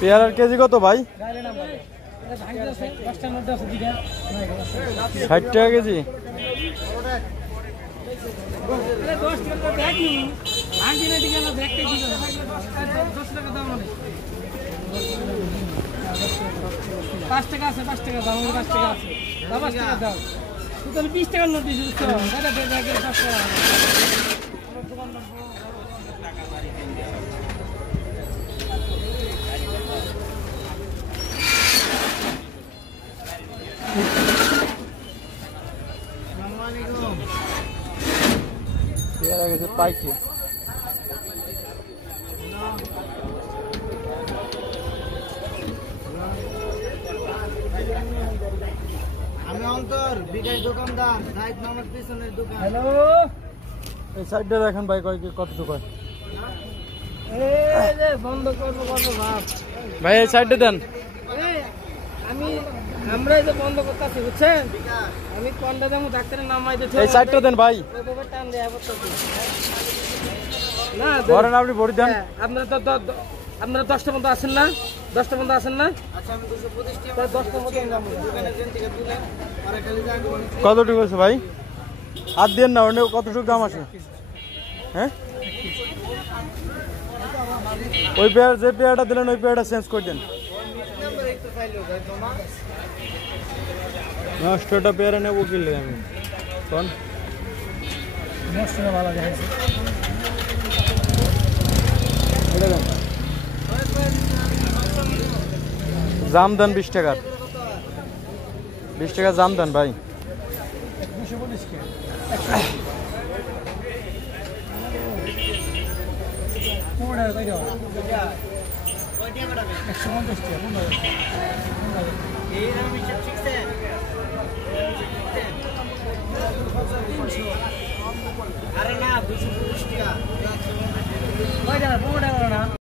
পেয়ারার কেজি কত ভাই? 60 টাকা কেজি। পাঁচ টাকা আছে, 5 টাকা দাম, 5 টাকা আছে, 5 টাকা দাও। তুমি 20 টাকার নোট দিয়েছো তো, দাদা দে দে 5 টাকা। পেয়ারা গেছে পাইকে। আমি অন্তর বিকাশ দোকানদার, সাইড নামের পিছনের দোকান। হ্যালো, এই সাইডটা দেখেন ভাই কতটুকু হয়। এই যে বন্ধ করবো কত ভাব ভাই এই সাইডটা দেন। আমরা যে বন্ধ করতেছি বুঝছেন, আমি কোনটা দেবো ডাক্তারের নাম মাইতে এই সাইডটা দেন ভাই। টান দেয়া না ধরেন আপনি ভরি দেন। আপনারা তো আপনারা 10টা পর্যন্ত আসেন না? 10টা পর্যন্ত আসেন না? আচ্ছা আমি 225 টাকা 10টার মধ্যে দোকানে যেন থেকে তুলেন আর খালি যাবো। কতটুকু আছে ভাই? আর দেন না, ওখানে কতটুকু দাম আছে? হ্যাঁ, ওই পেয়ার যে পেয়ারটা দিলেন ওই পেয়ারটা চেঞ্জ করে দেন। নাম্বার একটু ফাইলও যায় তো না। নষ্টটা পেয়ারা নেবো কিনলে আমি কোন মশলা ভালো দেখাইছে। জাম দেন 20 টাকার। 20 টাকা জাম দেন ভাই। 240 কে কোড়া কই দাও? 150 টাকা। এই নাম হিসাব শিখছেন?